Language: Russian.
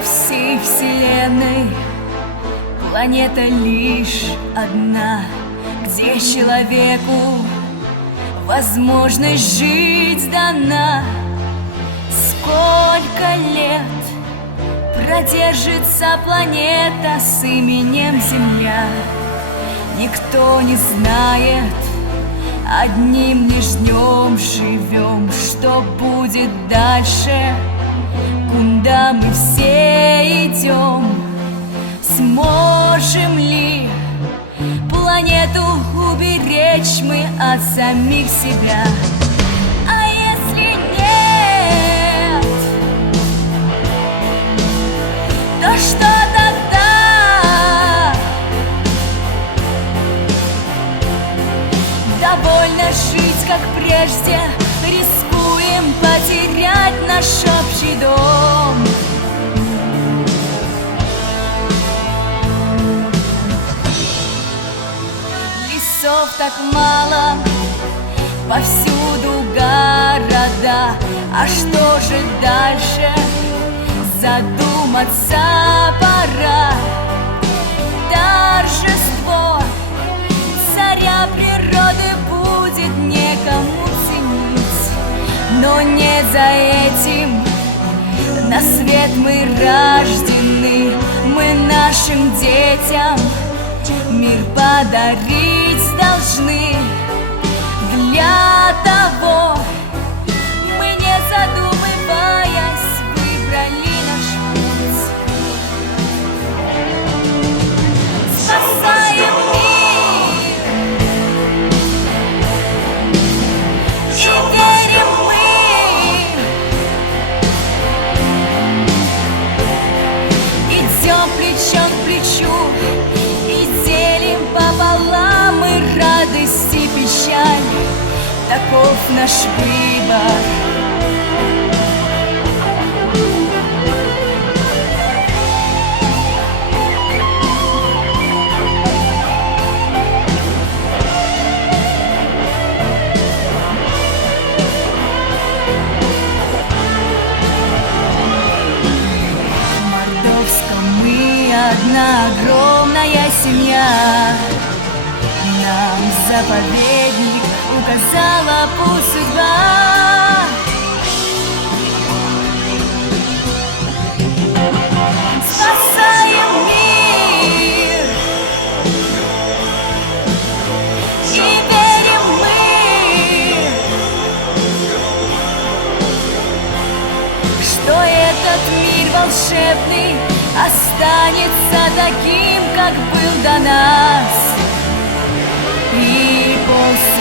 Во всей вселенной планета лишь одна, где человеку возможность жить дана. Сколько лет продержится планета с именем Земля, никто не знает, одним лишь днем живем. Что будет дальше, куда мы все идем? Сможем ли планету уберечь мы от самих себя? А если нет, то что тогда? Довольно жить, как прежде, рискуем потерять наш общий дом. Лесов так мало, повсюду города. А что же дальше? Задуматься пора. Торжество царя природы будет некому ценить, но не за этим на свет мы рождены. Мы нашим детям мир подарить должны. Для того мы, не задумываясь, выбрали наш путь. Спасаем мир, и верим мы. Идем плечом к плечу и делим пополам мы радость и печаль. Таков наш выбор. В Мордовском мы одна огромная семья. Нам заповедник указала путь судьба. Спасаем мир, и верим мы, что этот мир волшебный останется таким, как был до нас. И после